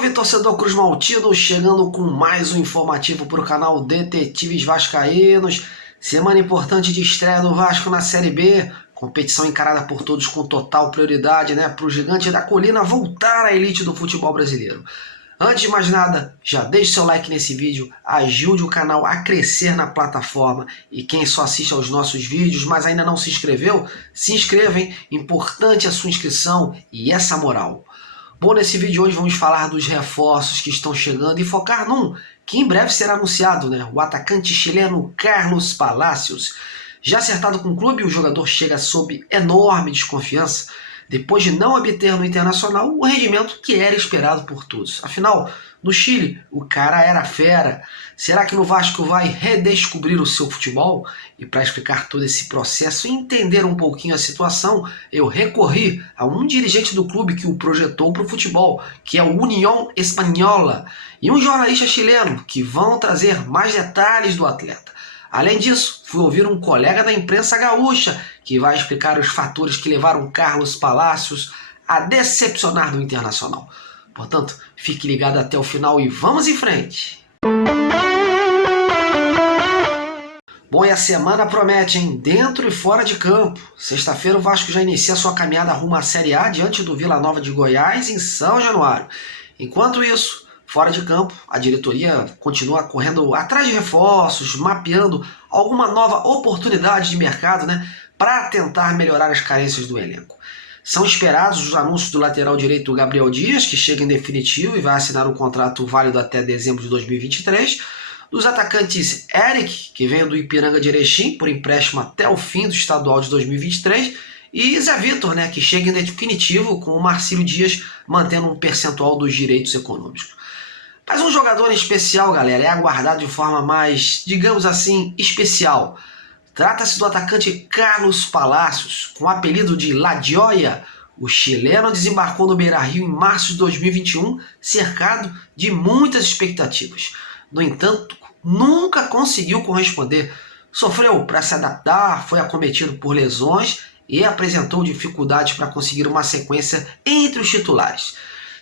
Salve, torcedor Cruz Maltino, chegando com mais um informativo para o canal Detetives Vascaínos. Semana importante de estreia do Vasco na Série B, competição encarada por todos com total prioridade, para o gigante da colina voltar à elite do futebol brasileiro. Antes de mais nada, já deixe seu like nesse vídeo, ajude o canal a crescer na plataforma. E quem só assiste aos nossos vídeos, mas ainda não se inscreveu, se inscreva, hein? Importante a sua inscrição e essa moral. Bom, nesse vídeo hoje vamos falar dos reforços que estão chegando e focar num que em breve será anunciado, o atacante chileno Carlos Palacios. Já acertado com o clube, o jogador chega sob enorme desconfiança, depois de não obter no Internacional o rendimento que era esperado por todos. Afinal, no Chile, o cara era fera. Será que no Vasco vai redescobrir o seu futebol? E para explicar todo esse processo e entender um pouquinho a situação, eu recorri a um dirigente do clube que o projetou para o futebol, que é o Unión Española, e um jornalista chileno, que vão trazer mais detalhes do atleta. Além disso, fui ouvir um colega da imprensa gaúcha, que vai explicar os fatores que levaram Carlos Palacios a decepcionar do Internacional. Portanto, fique ligado até o final e vamos em frente! Bom, e a semana promete, hein? Dentro e fora de campo. Sexta-feira o Vasco já inicia sua caminhada rumo à Série A diante do Vila Nova de Goiás em São Januário. Enquanto isso, fora de campo, a diretoria continua correndo atrás de reforços, mapeando alguma nova oportunidade de mercado, para tentar melhorar as carências do elenco. São esperados os anúncios do lateral direito Gabriel Dias, que chega em definitivo e vai assinar um contrato válido até dezembro de 2023, dos atacantes Eric, que veio do Ipiranga de Erechim por empréstimo até o fim do estadual de 2023, e Zé Vitor, que chega em definitivo com o Marcílio Dias mantendo um percentual dos direitos econômicos. Mas um jogador em especial, galera, é aguardado de forma mais, digamos assim, especial. Trata-se do atacante Carlos Palacios, com o apelido de La Gioia. O chileno desembarcou no Beira-Rio em março de 2021, cercado de muitas expectativas. No entanto, nunca conseguiu corresponder. Sofreu para se adaptar, foi acometido por lesões e apresentou dificuldades para conseguir uma sequência entre os titulares.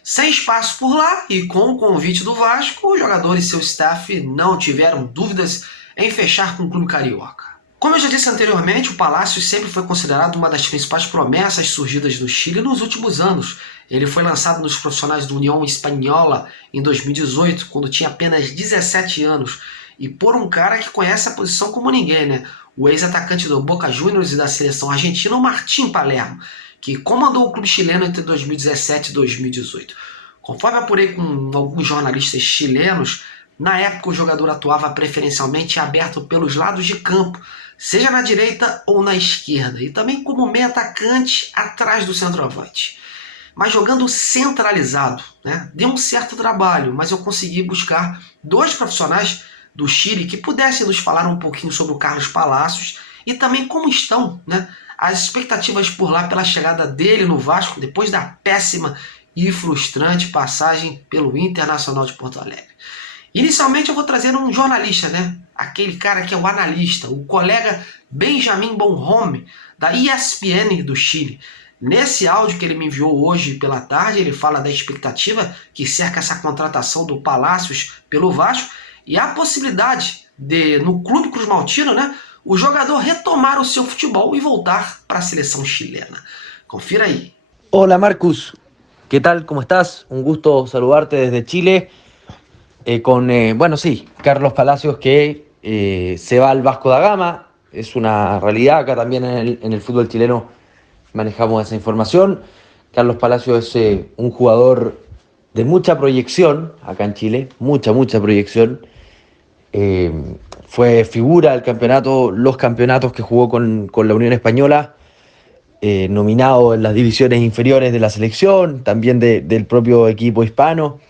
Sem espaço por lá e com o convite do Vasco, o jogador e seu staff não tiveram dúvidas em fechar com o clube carioca. Como eu já disse anteriormente, o Palacios sempre foi considerado uma das principais promessas surgidas no Chile nos últimos anos. Ele foi lançado nos profissionais do Unión Española em 2018, quando tinha apenas 17 anos, e por um cara que conhece a posição como ninguém, o ex-atacante do Boca Juniors e da seleção argentina, o Martín Palermo, que comandou o clube chileno entre 2017 e 2018. Conforme apurei com alguns jornalistas chilenos, na época o jogador atuava preferencialmente aberto pelos lados de campo, seja na direita ou na esquerda, e também como meio atacante atrás do centroavante. Mas jogando centralizado, deu um certo trabalho, mas eu consegui buscar dois profissionais do Chile que pudessem nos falar um pouquinho sobre o Carlos Palacios e também como estão, as expectativas por lá pela chegada dele no Vasco depois da péssima e frustrante passagem pelo Internacional de Porto Alegre. Inicialmente eu vou trazer um jornalista, aquele cara que é o analista, o colega Benjamin Bonhomme, da ESPN do Chile. Nesse áudio que ele me enviou hoje pela tarde, ele fala da expectativa que cerca essa contratação do Palacios pelo Vasco e a possibilidade de, no Clube Cruz Maltino, o jogador retomar o seu futebol y voltar para la selección chilena. Confira ahí. Hola Marcus, ¿qué tal? ¿Cómo estás? Un gusto saludarte desde Chile con Carlos Palacios que se va al Vasco da Gama. Es una realidad, acá también en el fútbol chileno manejamos esa información. Carlos Palacios es un jugador de mucha proyección acá en Chile, mucha proyección. Fue figura del campeonato, los campeonatos que jugó con la Unión Española, nominado en las divisiones inferiores de la selección, también del propio equipo hispano,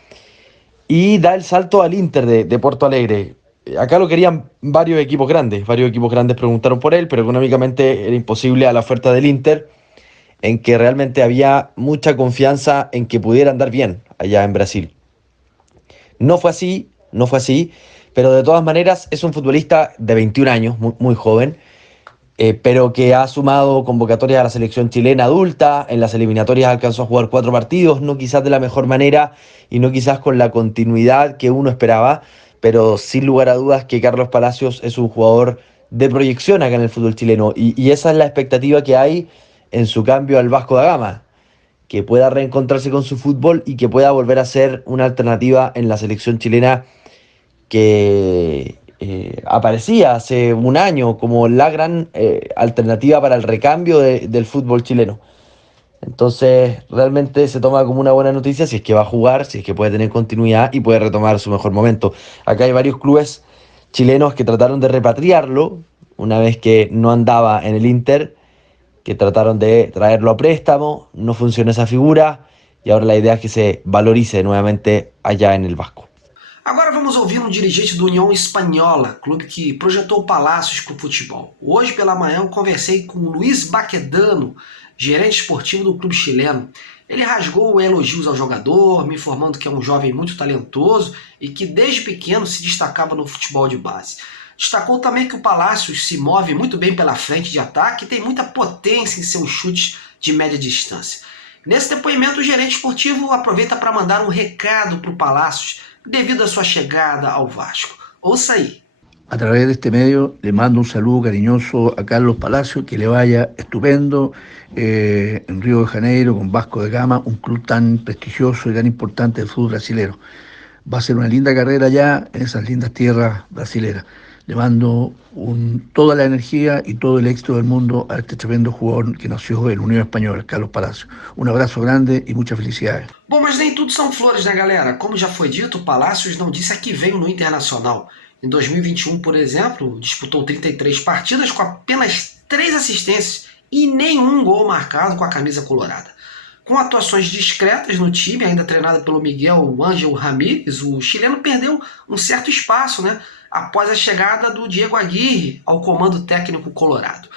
y da el salto al Inter de Porto Alegre. Acá lo querían varios equipos grandes preguntaron por él, pero económicamente era imposible a la oferta del Inter, en que realmente había mucha confianza en que pudiera andar bien allá en Brasil. No fue así, pero de todas maneras es un futbolista de 21 años, muy joven, pero que ha sumado convocatorias a la selección chilena adulta. En las eliminatorias alcanzó a jugar 4 partidos, no quizás de la mejor manera y no quizás con la continuidad que uno esperaba, pero sin lugar a dudas que Carlos Palacios es un jugador de proyección acá en el fútbol chileno, y esa es la expectativa que hay en su cambio al Vasco da Gama, que pueda reencontrarse con su fútbol y que pueda volver a ser una alternativa en la selección chilena que aparecía hace un año como la gran alternativa para el recambio del fútbol chileno. Entonces realmente se toma como una buena noticia si es que va a jugar, si es que puede tener continuidad y puede retomar su mejor momento. Acá hay varios clubes chilenos que trataron de repatriarlo una vez que no andaba en el Inter, que trataron de traerlo a préstamo, no funcionó esa figura y ahora la idea es que se valorice nuevamente allá en el Vasco. Agora vamos ouvir um dirigente do União Espanhola, clube que projetou Palácios para o futebol. Hoje pela manhã eu conversei com Luiz Baquedano, gerente esportivo do clube chileno. Ele rasgou elogios ao jogador, me informando que é um jovem muito talentoso e que desde pequeno se destacava no futebol de base. Destacou também que o Palácios se move muito bem pela frente de ataque e tem muita potência em seus chutes de média distância. Nesse depoimento, o gerente esportivo aproveita para mandar um recado para o Palácios devido a sua chegada ao Vasco. Ouça aí. A través de este medio le mando un saludo cariñoso a Carlos Palacio, que le vaya estupendo en Río de Janeiro con Vasco da Gama, un club tan prestigioso y tan importante del fútbol brasilero. Va a ser una linda carrera allá en esas lindas tierras brasileras. Le mando toda la energía y todo el éxito del mundo a este tremendo jugador que nació en Unión Española, Carlos Palacio. Un abrazo grande e muitas felicidades. Bom, mas nem tudo são flores, né, galera? Como já foi dito, o Palácios não disse a que veio no Internacional. Em 2021, por exemplo, disputou 33 partidas com apenas 3 assistências e nenhum gol marcado com a camisa colorada. Com atuações discretas no time, ainda treinado pelo Miguel Ángel Ramírez, o chileno perdeu um certo espaço, né, após a chegada do Diego Aguirre ao comando técnico colorado.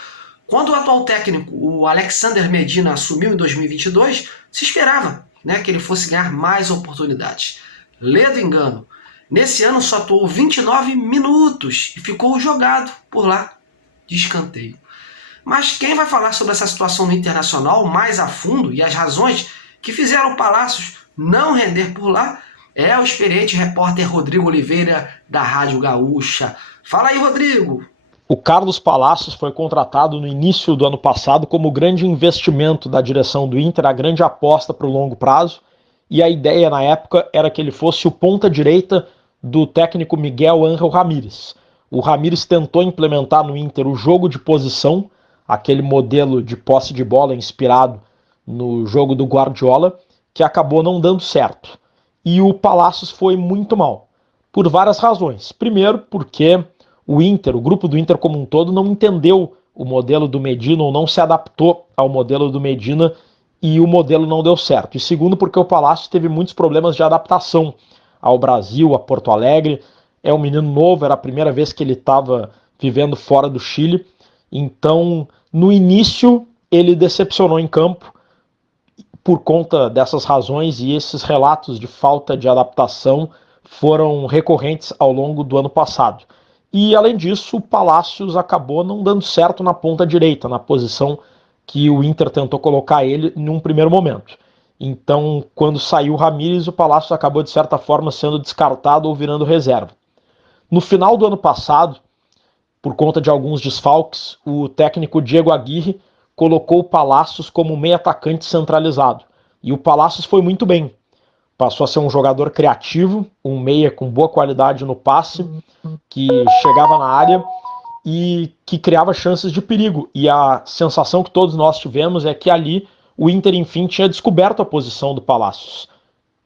Quando o atual técnico, o Alexander Medina, assumiu em 2022, se esperava, né, que ele fosse ganhar mais oportunidades. Ledo engano. Nesse ano só atuou 29 minutos e ficou jogado por lá de escanteio. Mas quem vai falar sobre essa situação no Internacional mais a fundo e as razões que fizeram o Palácios não render por lá é o experiente repórter Rodrigo Oliveira, da Rádio Gaúcha. Fala aí, Rodrigo! O Carlos Palacios foi contratado no início do ano passado como grande investimento da direção do Inter, a grande aposta para o longo prazo, e a ideia na época era que ele fosse o ponta-direita do técnico Miguel Ángel Ramírez. O Ramírez tentou implementar no Inter o jogo de posição, aquele modelo de posse de bola inspirado no jogo do Guardiola, que acabou não dando certo. E o Palacios foi muito mal, por várias razões. Primeiro, porque o Inter, o grupo do Inter como um todo, não entendeu o modelo do Medina ou não se adaptou ao modelo do Medina e o modelo não deu certo. E segundo, porque o Palacios teve muitos problemas de adaptação ao Brasil, a Porto Alegre. É um menino novo, era a primeira vez que ele estava vivendo fora do Chile. Então, no início, ele decepcionou em campo por conta dessas razões, e esses relatos de falta de adaptação foram recorrentes ao longo do ano passado. E, além disso, o Palacios acabou não dando certo na ponta direita, na posição que o Inter tentou colocar ele num primeiro momento. Então, quando saiu o Ramírez, o Palacios acabou, de certa forma, sendo descartado ou virando reserva. No final do ano passado, por conta de alguns desfalques, o técnico Diego Aguirre colocou o Palacios como meio atacante centralizado. E o Palacios foi muito bem. Passou a ser um jogador criativo, um meia com boa qualidade no passe, que chegava na área e que criava chances de perigo. E a sensação que todos nós tivemos é que ali o Inter, enfim, tinha descoberto a posição do Palacios,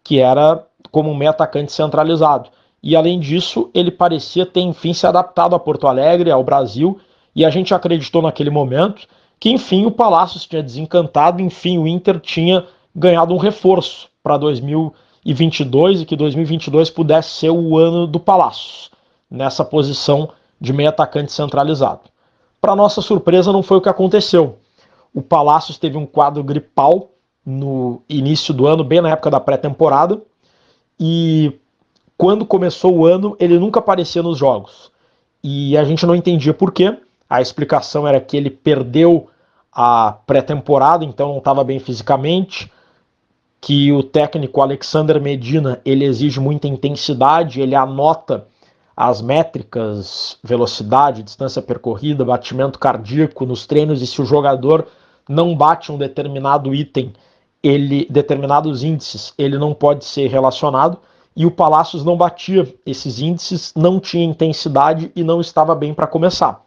que era como um meio atacante centralizado. E, além disso, ele parecia ter, enfim, se adaptado a Porto Alegre, ao Brasil, e a gente acreditou naquele momento que, enfim, o Palacios tinha desencantado, enfim, o Inter tinha ganhado um reforço para 2022 e que 2022 pudesse ser o ano do Palacios, nessa posição de meio atacante centralizado. Para nossa surpresa, não foi o que aconteceu. O Palacios teve um quadro gripal no início do ano, bem na época da pré-temporada, e quando começou o ano, ele nunca aparecia nos jogos. E a gente não entendia por quê. A explicação era que ele perdeu a pré-temporada, então não estava bem fisicamente, que o técnico Alexander Medina, ele exige muita intensidade, ele anota as métricas, velocidade, distância percorrida, batimento cardíaco nos treinos, e se o jogador não bate um determinado item, determinados índices, ele não pode ser relacionado, e o Palacios não batia esses índices, não tinha intensidade e não estava bem para começar.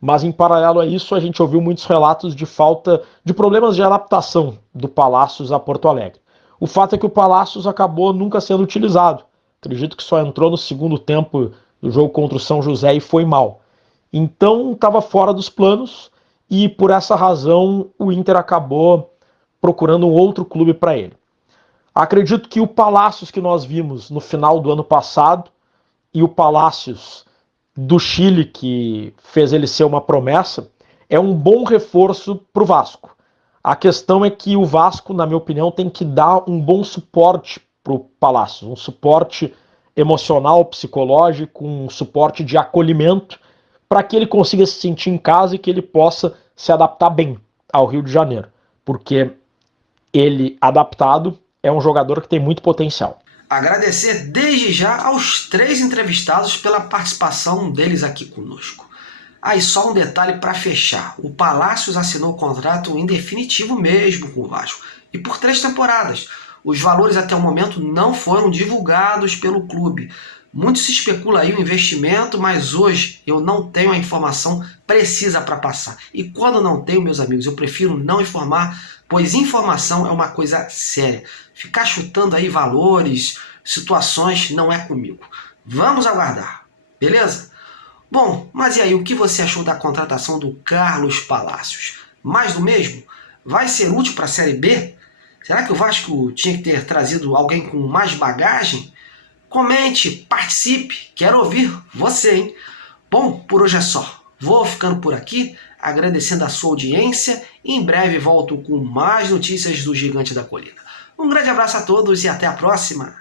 Mas em paralelo a isso, a gente ouviu muitos relatos de falta de problemas de adaptação do Palacios a Porto Alegre. O fato é que o Palacios acabou nunca sendo utilizado. Acredito que só entrou no segundo tempo do jogo contra o São José e foi mal. Então estava fora dos planos e por essa razão o Inter acabou procurando um outro clube para ele. Acredito que o Palacios que nós vimos no final do ano passado e o Palacios do Chile, que fez ele ser uma promessa, é um bom reforço para o Vasco. A questão é que o Vasco, na minha opinião, tem que dar um bom suporte para o Palacios, um suporte emocional, psicológico, um suporte de acolhimento, para que ele consiga se sentir em casa e que ele possa se adaptar bem ao Rio de Janeiro, porque ele, adaptado, é um jogador que tem muito potencial. Agradecer desde já aos 3 entrevistados pela participação deles aqui conosco. Aí só um detalhe para fechar. O Palacios assinou o contrato em definitivo mesmo com o Vasco. E por 3 temporadas. Os valores até o momento não foram divulgados pelo clube. Muito se especula aí o investimento, mas hoje eu não tenho a informação precisa para passar. E quando não tenho, meus amigos, eu prefiro não informar, pois informação é uma coisa séria. Ficar chutando aí valores, situações, não é comigo. Vamos aguardar, beleza? Bom, mas e aí, o que você achou da contratação do Carlos Palacios? Mais do mesmo? Vai ser útil para a Série B? Será que o Vasco tinha que ter trazido alguém com mais bagagem? Comente, participe, quero ouvir você, hein? Bom, por hoje é só. Vou ficando por aqui, agradecendo a sua audiência e em breve volto com mais notícias do Gigante da Colina. Um grande abraço a todos e até a próxima!